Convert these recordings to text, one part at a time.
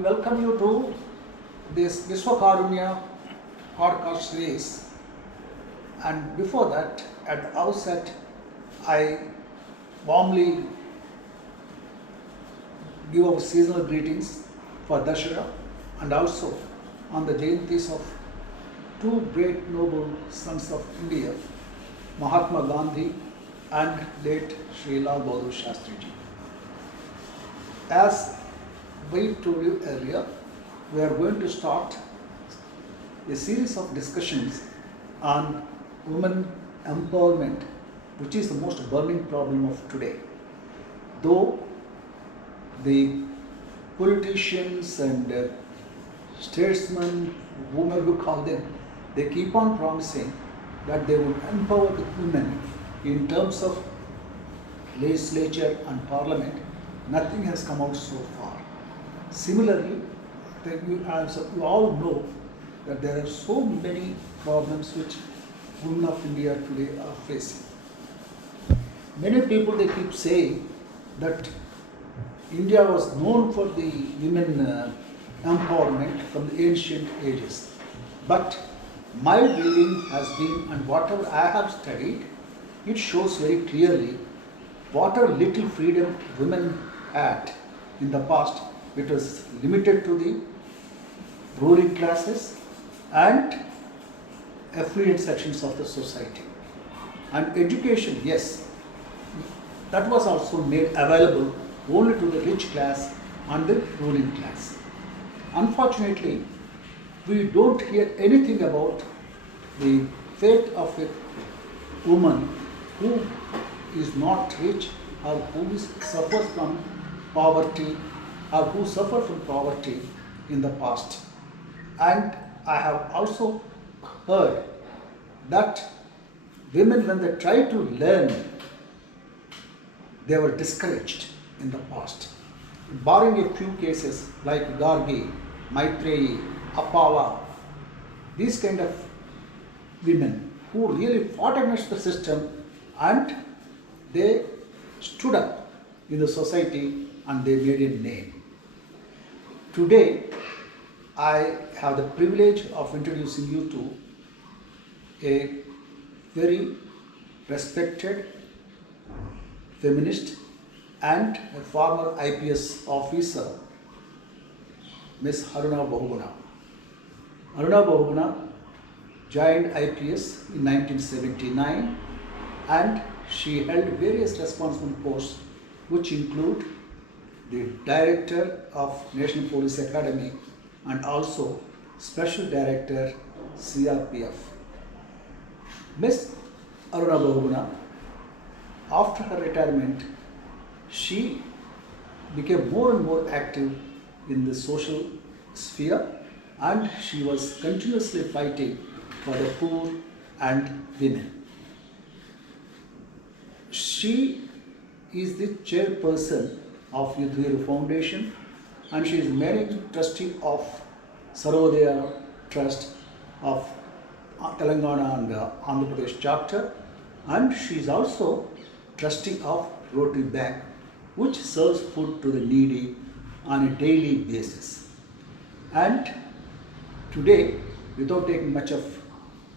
we welcome you to this Vishwakarunya podcast series. And before that, at the outset, I warmly give our seasonal greetings for Dashera and also on the Jayantis of two great noble sons of India, Mahatma Gandhi and late Sri Lal Bahadur Shastri Ji. As we told you earlier, we are going to start a series of discussions on women empowerment, which is the most burning problem of today. Though the politicians and statesmen, whomever you call them, they keep on promising that they would empower the women in terms of legislature and parliament. Nothing has come out so far. Similarly, you all know that there are so many problems which women of India today are facing. Many people, they keep saying that India was known for the women empowerment from the ancient ages. But my reading has been, and whatever I have studied, it shows very clearly whatever little freedom women had in the past, it was limited to the ruling classes and affluent sections of the society. And education, yes, that was also made available only to the rich class and the ruling class. Unfortunately, we don't hear anything about the fate of a woman who is not rich or who suffers from poverty or who suffered from poverty in the past. And I have also heard that women, when they try to learn, they were discouraged in the past. Barring a few cases like Gargi, Maitreyi, Apava, these kind of women who really fought against the system and they stood up in the society and they made a name. Today, I have the privilege of introducing you to a very respected feminist and a former IPS officer, Ms. Aruna Bahuguna. Aruna Bahuguna joined IPS in 1979 and she held various responsible posts which include the Director of National Police Academy and also Special Director CRPF. Ms. Aruna Bahuguna, after her retirement, she became more and more active in the social sphere and she was continuously fighting for the poor and women. She is the chairperson of Youth Foundation and she is managing trustee of Sarvodaya Trust of Telangana and Andhra Pradesh chapter, and she is also trustee of Rotary Bank, which serves food to the needy on a daily basis. And today, without taking much of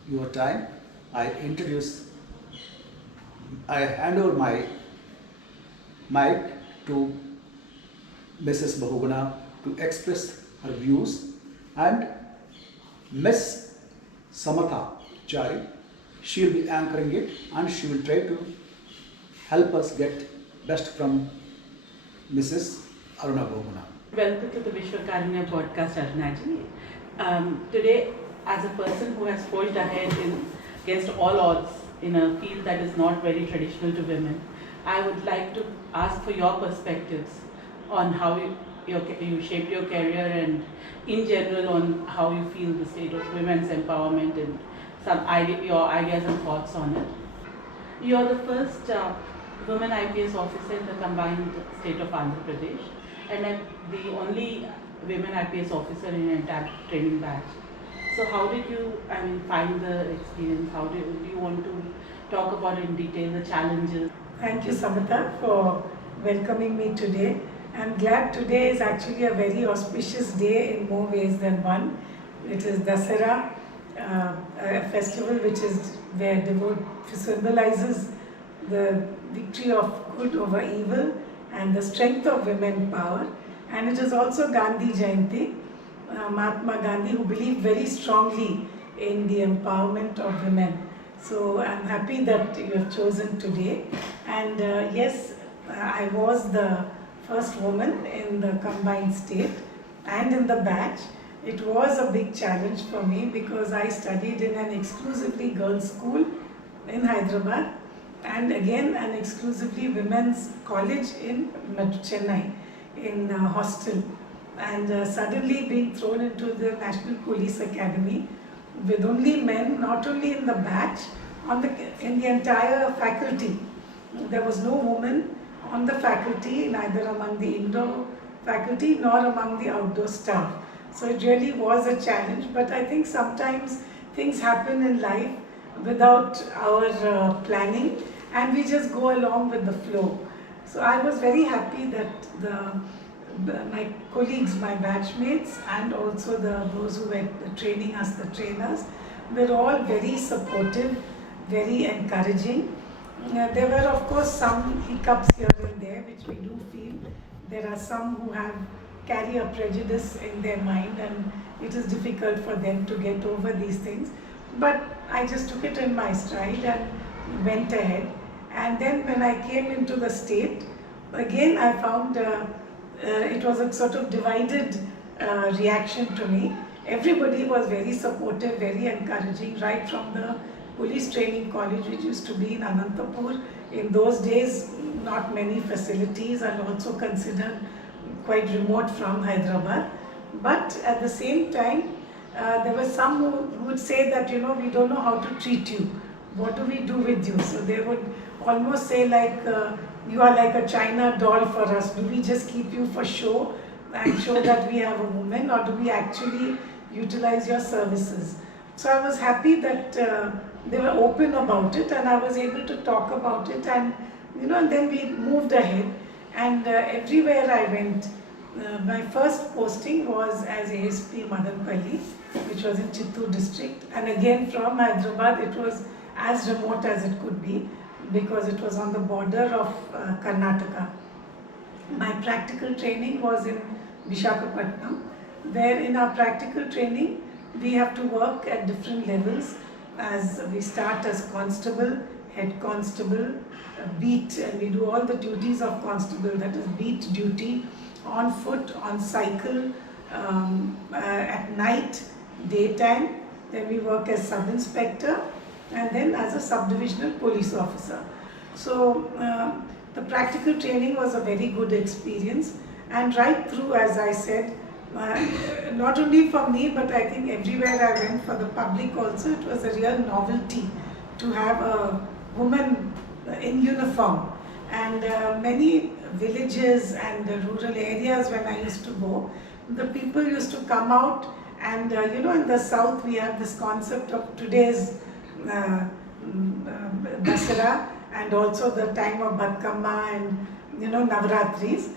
your time, I hand over my mic to Mrs. Bahuguna to express her views, and Ms. Samatha Chari, she will be anchoring it and she will try to help us get best from Mrs. Aruna Bahuguna. Welcome to the Vishwakarunya podcast, Aruna ji. Today, as a person who has forged ahead against all odds in a field that is not very traditional to women, I would like to ask for your perspectives on how you shaped your career and in general on how you feel the state of women's empowerment and your ideas and thoughts on it. You are the first women IPS officer in the combined state of Andhra Pradesh and I'm the only women IPS officer in an entire training batch. So how did you find the experience? How do you want to talk about in detail the challenges? Thank you, Samatha, for welcoming me today. I'm glad today is actually a very auspicious day in more ways than one. It is Dasara, a festival which is where symbolizes the victory of good over evil and the strength of women power. And it is also Gandhi Jayanti, Mahatma Gandhi, who believed very strongly in the empowerment of women. So I'm happy that you have chosen today. And yes, I was the first woman in the combined state and in the batch. It was a big challenge for me because I studied in an exclusively girls' school in Hyderabad and again an exclusively women's college in Chennai in hostel, and suddenly being thrown into the National Police Academy with only men, not only in the batch, in the entire faculty. There was no woman on the faculty, neither among the indoor faculty nor among the outdoor staff. So it really was a challenge, but I think sometimes things happen in life without our planning and we just go along with the flow. So I was very happy that my colleagues, my batchmates, and also those who were training us, the trainers, were all very supportive, very encouraging. There were of course some hiccups here and there which we do feel. There are some who carry a prejudice in their mind and it is difficult for them to get over these things. But I just took it in my stride and went ahead. And then when I came into the state, again I found it was a sort of divided reaction to me. Everybody was very supportive, very encouraging, right from the police training college which used to be in Anantapur. In those days, not many facilities and also considered quite remote from Hyderabad. But at the same time, there were some who would say that, we don't know how to treat you. What do we do with you? So they would almost say like, you are like a China doll for us. Do we just keep you for show and show that we have a woman, or do we actually utilize your services? So I was happy that they were open about it and I was able to talk about it, and and then we moved ahead, and everywhere I went. My first posting was as ASP Madanpalli, which was in Chittoor district, and again from Hyderabad it was as remote as it could be because it was on the border of Karnataka. My practical training was in Visakhapatnam, where in our practical training we have to work at different levels. As we start as constable, head constable, beat, and we do all the duties of constable, that is beat duty, on foot, on cycle, at night, daytime. Then we work as sub-inspector and then as a sub-divisional police officer. So the practical training was a very good experience, and right through, as I said, not only for me but I think everywhere I went, for the public also, it was a real novelty to have a woman in uniform. And many villages and rural areas when I used to go, the people used to come out, and in the south we have this concept of today's Dasara and also the time of Batkama and Navratris.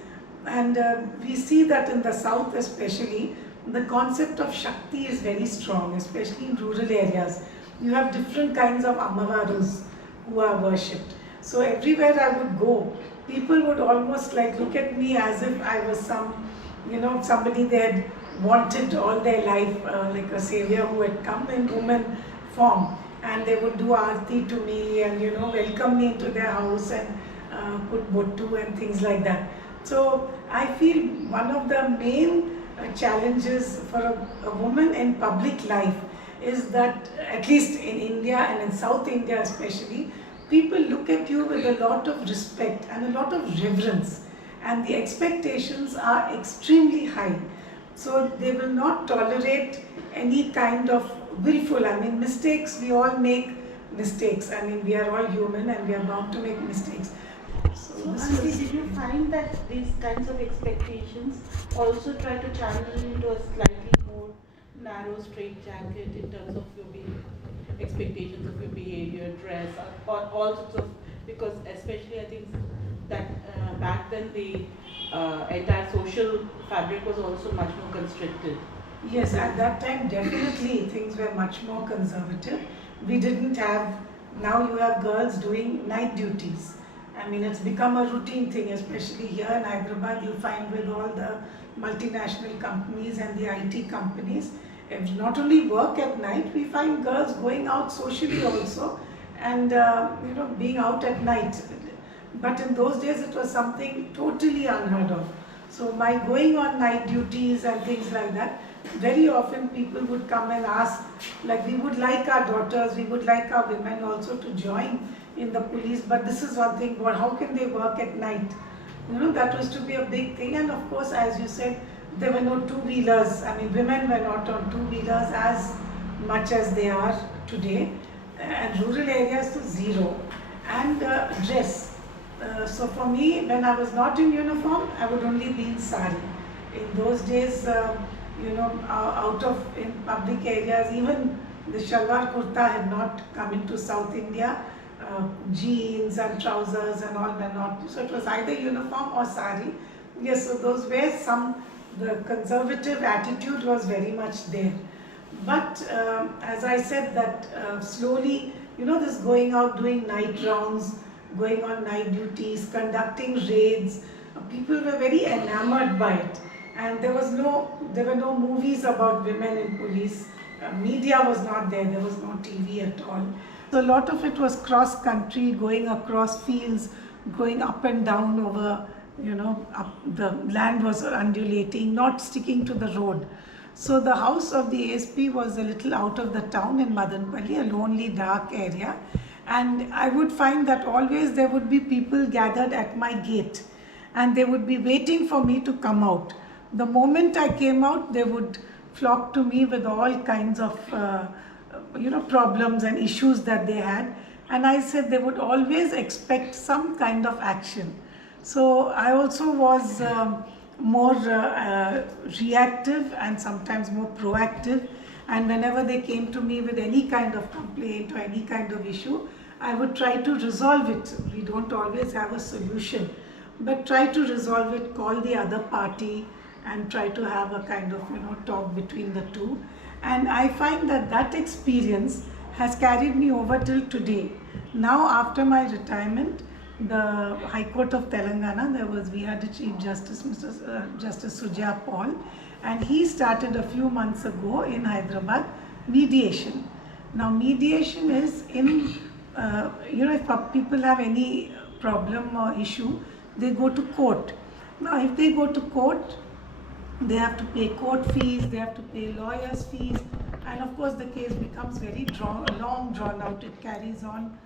And we see that in the south especially, the concept of Shakti is very strong, especially in rural areas. You have different kinds of Ammavarus who are worshipped. So everywhere I would go, people would almost like look at me as if I was somebody they had wanted all their life, like a savior who had come in woman form. And they would do aarti to me and welcome me into their house and put bottu and things like that. So I feel one of the main challenges for a woman in public life is that, at least in India and in South India especially, people look at you with a lot of respect and a lot of reverence, and the expectations are extremely high. So they will not tolerate any kind of willful, mistakes, we all make mistakes. We are all human and we are bound to make mistakes. So Auntie, did you find that these kinds of expectations also try to channel into a slightly more narrow straitjacket in terms of your expectations of your behavior, dress, or all sorts of, because especially I think that back then the entire social fabric was also much more constricted. Yes, at that time definitely things were much more conservative. We didn't have, now you have girls doing night duties. I mean, it's become a routine thing, especially here in Hyderabad. You'll find with all the multinational companies and the IT companies, if not only work at night, we find girls going out socially also, and being out at night. But in those days it was something totally unheard of. So my going on night duties and things like that, very often people would come and ask, like, we would like our daughters, we would like our women also to join in the police, but this is one thing, but how can they work at night? That was to be a big thing. And of course, as you said, there were no two-wheelers. I mean, women were not on two-wheelers as much as they are today, and rural areas to zero. And dress. So for me, when I was not in uniform, I would only be in sari. In those days, out of in public areas, even the shalwar kurta had not come into South India. Jeans and trousers and all were not. So it was either uniform or sari. Yes, so those were the conservative attitude was very much there. But as I said that slowly, this going out doing night rounds, going on night duties, conducting raids, people were very enamored by it. And there were no movies about women in police. Media was not there. There was no TV at all. So a lot of it was cross country, going across fields, going up and down over, the land was undulating, not sticking to the road. So the house of the ASP was a little out of the town in Madanpalli, a lonely, dark area. And I would find that always there would be people gathered at my gate, and they would be waiting for me to come out. The moment I came out, they would flock to me with all kinds of problems and issues that they had. And I said they would always expect some kind of action. So I also was more reactive and sometimes more proactive. And whenever they came to me with any kind of complaint or any kind of issue, I would try to resolve it. We don't always have a solution, but try to resolve it, call the other party and try to have a kind of talk between the two. And I find that experience has carried me over till today. Now after my retirement, the High Court of Telangana, we had a Chief Justice, Justice Sujya Paul, and he started a few months ago in Hyderabad mediation. Now mediation is in, if people have any problem or issue, they go to court. Now if they go to court, they have to pay court fees, they have to pay lawyers' fees, and of course the case becomes very long drawn out. It carries on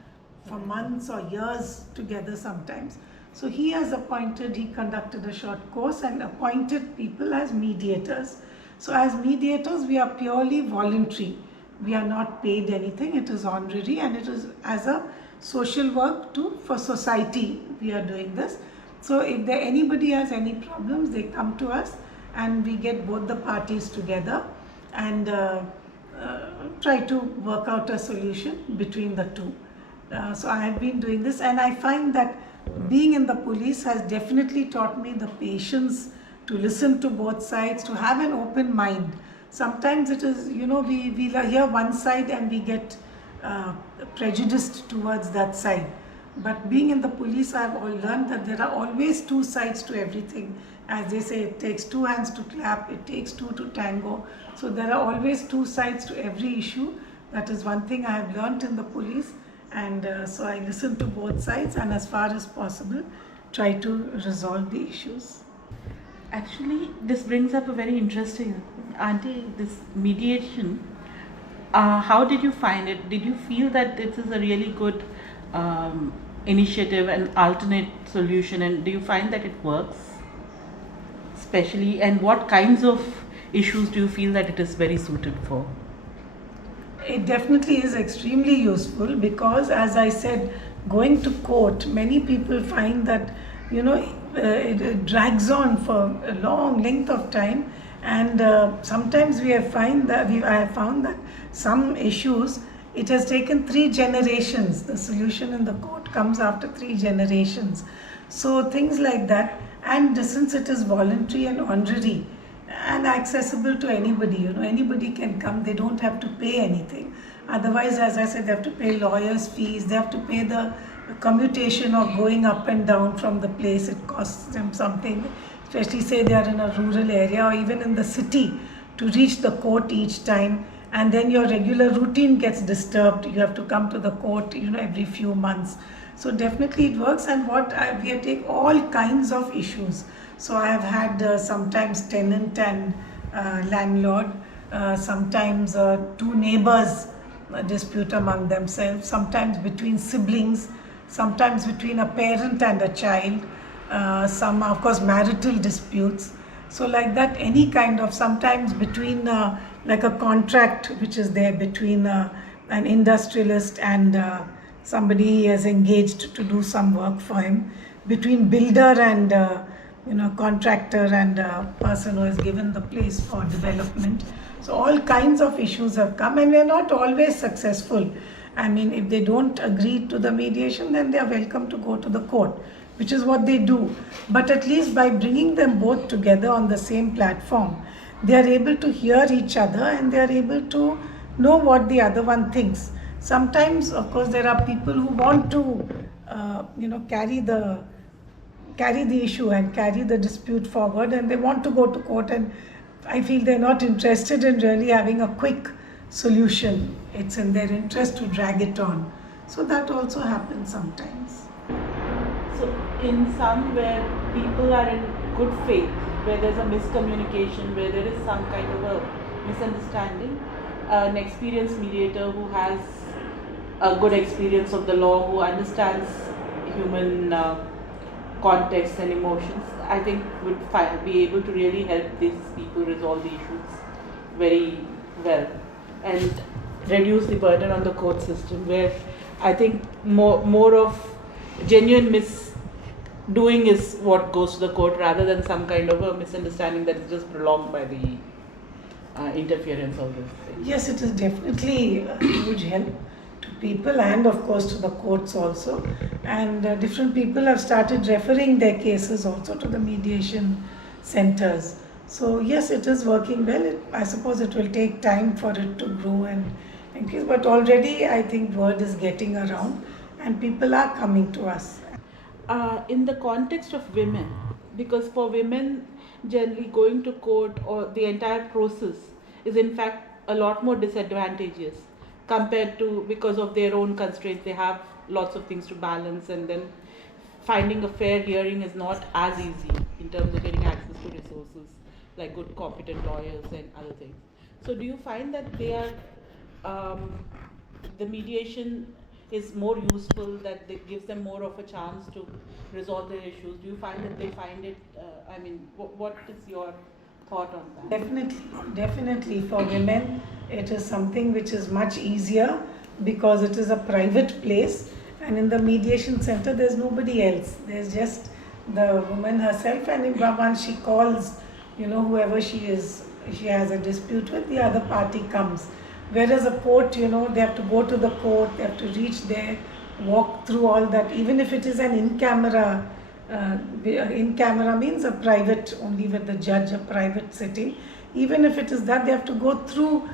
for months or years together sometimes. So he conducted a short course and appointed people as mediators. So as mediators, we are purely voluntary. We are not paid anything, it is honorary, and it is as a social work for society we are doing this. So if anybody has any problems, they come to us and we get both the parties together and try to work out a solution between the two. So I have been doing this, and I find that being in the police has definitely taught me the patience to listen to both sides, to have an open mind. Sometimes it is, we hear one side and we get prejudiced towards that side. But being in the police, I have learned that there are always two sides to everything. As they say, it takes two hands to clap, it takes two to tango. So there are always two sides to every issue. That is one thing I have learned in the police. And so I listen to both sides and as far as possible, try to resolve the issues. Actually, this brings up a very interesting, Auntie, this mediation. How did you find it? Did you feel that this is a really good initiative, an alternate solution, and do you find that it works? Especially, and what kinds of issues do you feel that it is very suited for? It definitely is extremely useful because, as I said, going to court, many people find that it drags on for a long length of time, and sometimes I have found that some issues it has taken 3 generations. The solution in the court comes after 3 generations. So things like that, and since it is voluntary and honorary and accessible to anybody, anybody can come, they don't have to pay anything. Otherwise, as I said, they have to pay lawyers' fees, they have to pay the commutation of going up and down from the place, it costs them something, especially say they are in a rural area or even in the city, to reach the court each time, and then your regular routine gets disturbed. You have to come to the court, every few months. So definitely it works, and we have taken all kinds of issues. So I have had sometimes tenant and landlord, sometimes 2 neighbors dispute among themselves, sometimes between siblings, sometimes between a parent and a child, some of course marital disputes. So like that, any kind of, sometimes between like a contract which is there between an industrialist and somebody he has engaged to do some work for him, between builder and contractor and person who has given the place for development. So all kinds of issues have come, and we are not always successful. I mean, if they don't agree to the mediation, then they are welcome to go to the court, which is what they do. But at least by bringing them both together on the same platform, they are able to hear each other and they are able to know what the other one thinks. Sometimes, of course, there are people who want to, carry the issue and carry the dispute forward, and they want to go to court, and I feel they're not interested in really having a quick solution. It's in their interest to drag it on. So that also happens sometimes. So in some where people are in good faith, where there's a miscommunication, where there is some kind of a misunderstanding, an experienced mediator who has a good experience of the law, who understands human context and emotions, I think would be able to really help these people resolve the issues very well and reduce the burden on the court system, where I think more of genuine misdoing is what goes to the court, rather than some kind of a misunderstanding that is just prolonged by the interference of this thing. Yes, it is definitely a huge help to people and of course to the courts also, and different people have started referring their cases also to the mediation centers. So yes, it is working well. I suppose it will take time for it to grow and increase, but already I think word is getting around and people are coming to us. In the context of women, because for women generally going to court or the entire process is in fact a lot more disadvantageous compared to, because of their own constraints, they have lots of things to balance, and then finding a fair hearing is not as easy in terms of getting access to resources like good competent lawyers and other things. So do you find that they are the mediation is more useful, that it gives them more of a chance to resolve their issues? Do you find that they find it, what is your thought on that? Definitely for women it is something which is much easier because it is a private place, and in the mediation center there's nobody else. There's just the woman herself, and if once she calls, whoever she has a dispute with, the other party comes. Whereas a court, they have to go to the court, they have to reach there, walk through all that. Even if it is an in-camera means a private, only with the judge, a private sitting. Even if it is that, they have to go through,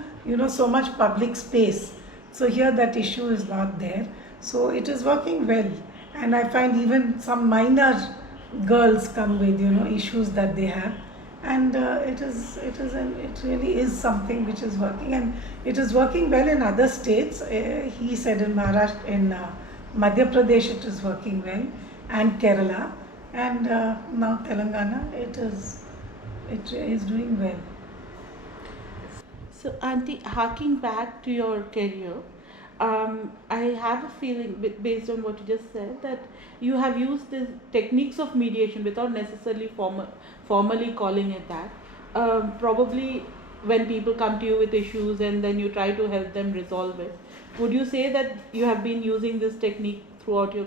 so much public space. So here that issue is not there. So it is working well. And I find even some minor girls come with, issues that they have. And it really is something which is working, and it is working well in other states. He said in Maharashtra, in Madhya Pradesh it is working well, and Kerala, and now Telangana it is doing well. So Auntie, harking back to your career, I have a feeling based on what you just said that you have used the techniques of mediation without necessarily formally calling it that. Probably when people come to you with issues and then you try to help them resolve it, would you say that you have been using these techniques throughout your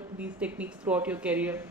career?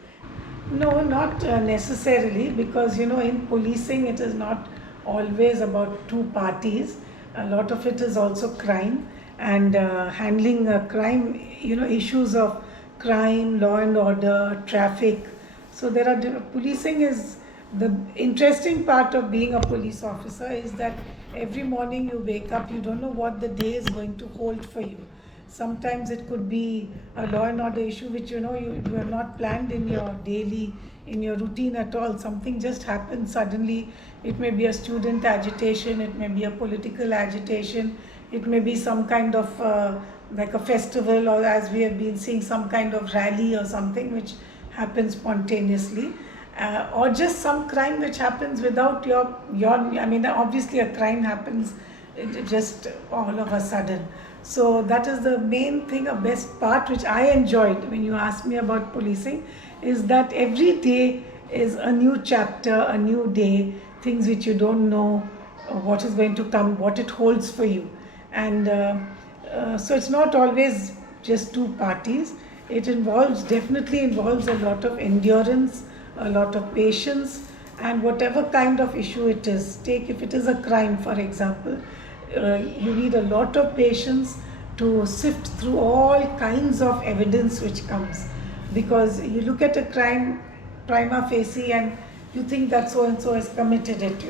No, not necessarily, because in policing it is not always about two parties. A lot of it is also crime, and handling crime, issues of crime, law and order, traffic. So there are policing is the interesting part of being a police officer is that every morning you wake up, you don't know what the day is going to hold for you. Sometimes it could be a law and order issue which you have not planned in your daily, in your routine at all. Something just happens suddenly. It may be a student agitation, it may be a political agitation, it may be some kind of like a festival, or as we have been seeing, some kind of rally or something which happens spontaneously. Or just some crime which happens without I mean, obviously a crime happens just all of a sudden. So that is the main thing, a best part which I enjoyed when you asked me about policing, is that every day is a new chapter, a new day, things which you don't know what is going to come, what it holds for you. And so it's not always just two parties. It definitely involves a lot of endurance, a lot of patience, and whatever kind of issue it is. Take if it is a crime, for example, you need a lot of patience to sift through all kinds of evidence which comes, because you look at a crime prima facie and you think that so and so has committed it.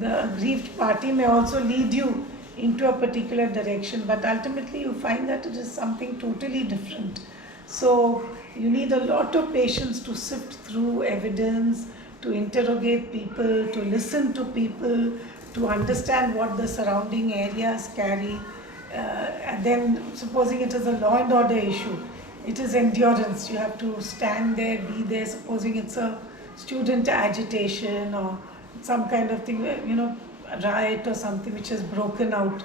The aggrieved party may also lead you into a particular direction, but ultimately you find that it is something totally different. So you need a lot of patience to sift through evidence, to interrogate people, to listen to people, to understand what the surrounding areas carry. And then supposing it is a law and order issue, it is endurance. You have to stand there, be there. Supposing it's a student agitation or some kind of thing, a riot or something which has broken out.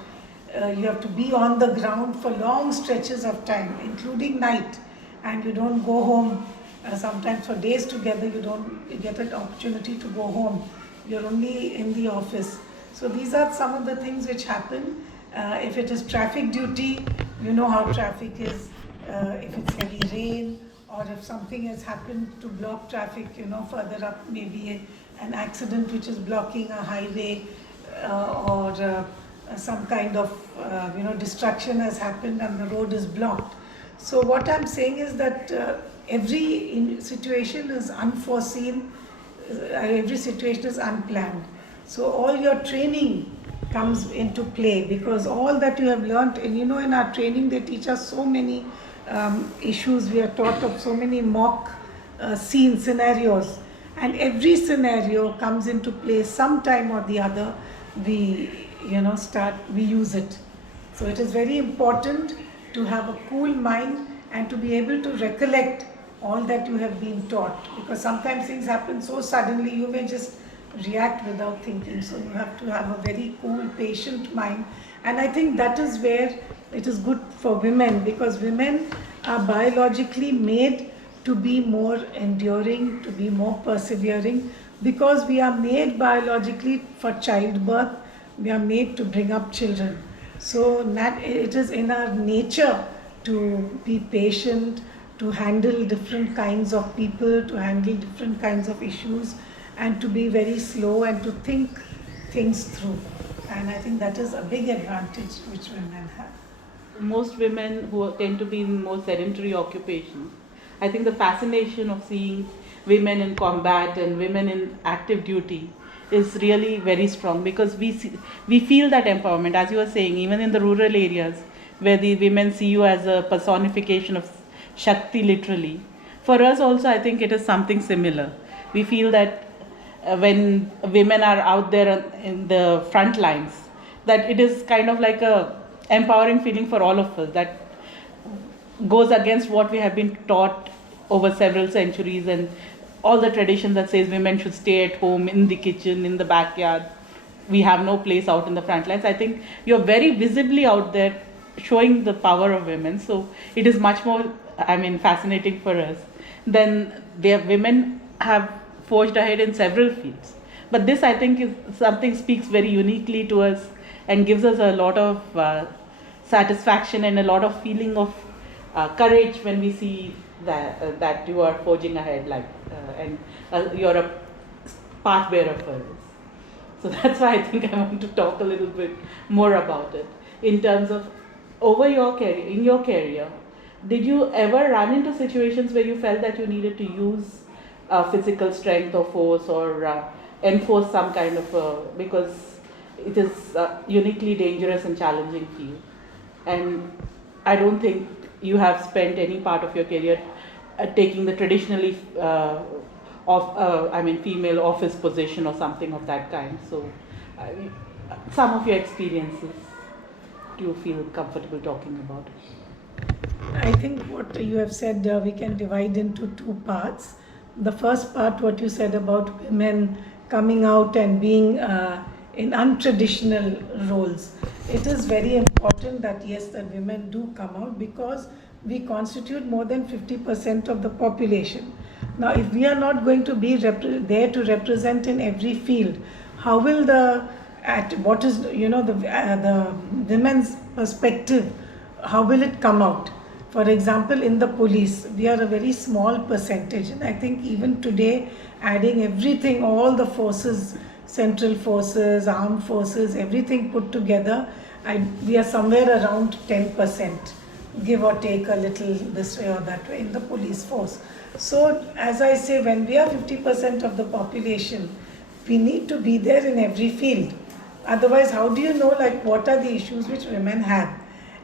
You have to be on the ground for long stretches of time, including night, and you don't go home. Sometimes for days together, you don't get an opportunity to go home. You're only in the office. So these are some of the things which happen. If it is traffic duty, you know how traffic is. If it's heavy rain, or if something has happened to block traffic, further up, maybe an accident which is blocking a highway, or some kind of destruction has happened and the road is blocked. So what I'm saying is that every situation is unforeseen, every situation is unplanned. So all your training comes into play, because all that you have learnt, and in our training they teach us so many issues. We are taught of so many mock scenarios, and every scenario comes into play sometime or the other. We use it. So it is very important to have a cool mind and to be able to recollect all that you have been taught, because sometimes things happen so suddenly you may just react without thinking. So you have to have a very cool, patient mind, and I think that is where it is good for women, because women are biologically made to be more enduring, to be more persevering, because we are made biologically for childbirth. We are made to bring up children. So it is in our nature to be patient, to handle different kinds of people, to handle different kinds of issues, and to be very slow and to think things through. And I think that is a big advantage which women have. Most women who tend to be in more sedentary occupations, I think the fascination of seeing women in combat and women in active duty is really very strong, because we feel that empowerment, as you were saying, even in the rural areas where the women see you as a personification of Shakti, literally. For us also, I think it is something similar. We feel that when women are out there in the front lines, that it is kind of like a empowering feeling for all of us, that goes against what we have been taught over several centuries, and all the tradition that says women should stay at home, in the kitchen, in the backyard. We have no place out in the front lines. I think you're very visibly out there showing the power of women. So it is much more, fascinating for us. Then women have forged ahead in several fields. But this, I think, is something speaks very uniquely to us and gives us a lot of satisfaction and a lot of feeling of courage when we see that you are forging ahead, and you're a path bearer for this. So that's why I think I want to talk a little bit more about it in terms of over in your career, did you ever run into situations where you felt that you needed to use physical strength or force or enforce some kind of because it is a uniquely dangerous and challenging field, and I don't think you have spent any part of your career taking the traditionally female office position or something of that kind. So, some of your experiences, do you feel comfortable talking about? I think what you have said we can divide into two parts. The first part, what you said about women coming out and being in untraditional roles. It is very important that yes, that women do come out because we constitute more than 50% of the population. Now, if we are not going to be there to represent in every field, how will the women's perspective, how will it come out? For example, in the police, we are a very small percentage, and I think even today, adding everything, all the forces, central forces, armed forces, everything put together, we are somewhere around 10%, give or take a little this way or that way in the police force. So, as I say, when we are 50% of the population, we need to be there in every field. Otherwise, how do you know what are the issues which women have?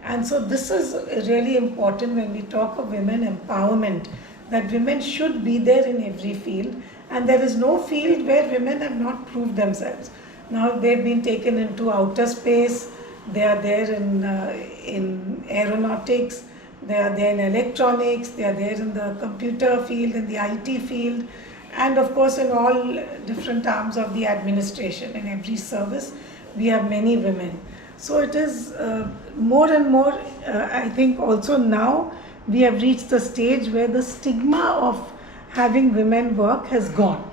And so this is really important when we talk of women empowerment, that women should be there in every field, and there is no field where women have not proved themselves. Now they've been taken into outer space, they are there in aeronautics, they are there in electronics, they are there in the computer field, in the IT field, and of course in all different arms of the administration. In every service, we have many women. So it is more and more, I think also now we have reached the stage where the stigma of having women work has gone.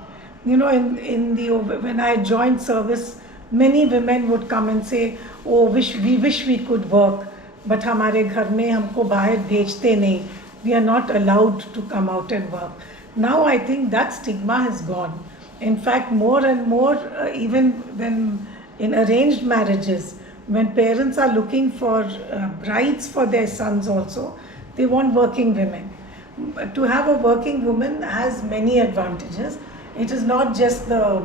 You know, when I joined service, many women would come and say, oh, we wish we could work, but हमारे घर में हमको बाहर भेजते नहीं. We are not allowed to come out and work. Now I think that stigma has gone. In fact, more and more, even when in arranged marriages, when parents are looking for brides for their sons also, they want working women. To have a working woman has many advantages. It is not just the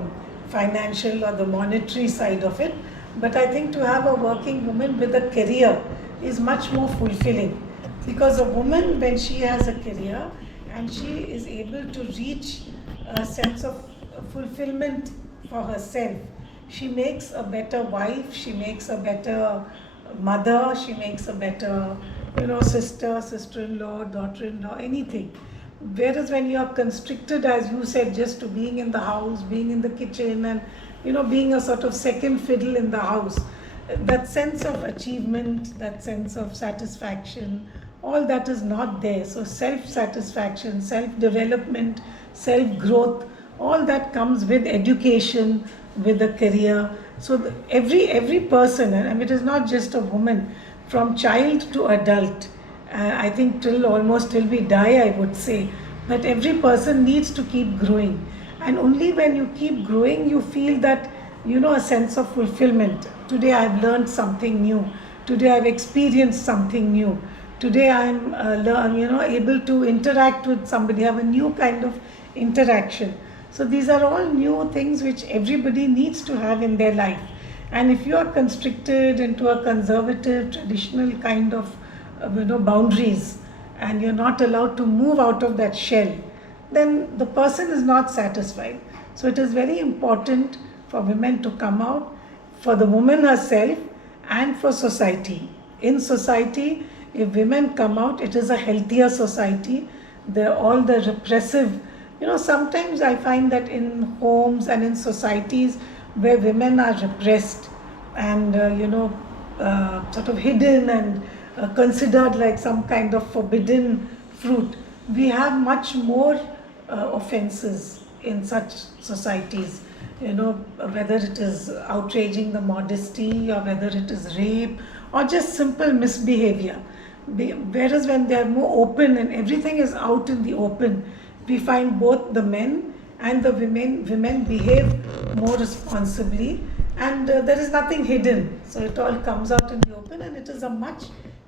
financial or the monetary side of it, but I think to have a working woman with a career is much more fulfilling. Because a woman, when she has a career and she is able to reach a sense of fulfillment for herself, she makes a better wife, she makes a better mother, she makes a better, sister, sister-in-law, daughter-in-law, anything. Whereas when you are constricted, as you said, just to being in the house, being in the kitchen and, being a sort of second fiddle in the house, that sense of achievement, that sense of satisfaction, all that is not there. So self-satisfaction, self-development, self-growth, all that comes with education, with a career. So every person, and it is not just a woman, from child to adult, I think till we die, I would say, that every person needs to keep growing. And only when you keep growing, you feel that, a sense of fulfillment. Today I've learned something new. Today I've experienced something new. Today I'm, able to interact with somebody, have a new kind of interaction. So these are all new things which everybody needs to have in their life. And if you are constricted into a conservative, traditional kind of, boundaries, and you're not allowed to move out of that shell, then the person is not satisfied. So it is very important for women to come out, for the woman herself and for society. In society, if women come out, it is a healthier society. All the repressive, sometimes I find that in homes and in societies where women are repressed and, sort of hidden and considered like some kind of forbidden fruit, we have much more offenses in such societies, whether it is outraging the modesty or whether it is rape or just simple misbehavior. Whereas when they are more open and everything is out in the open, we find both the men and the women behave more responsibly, and there is nothing hidden. So it all comes out in the open, and it is a much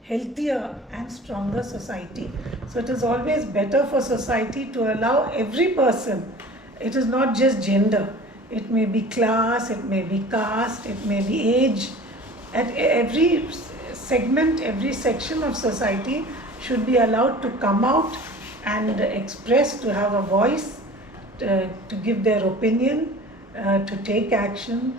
healthier and stronger society. So it is always better for society to allow every person. It is not just gender. It may be class, it may be caste, it may be age. At every segment, every section of society should be allowed to come out and express, to have a voice, to give their opinion, to take action.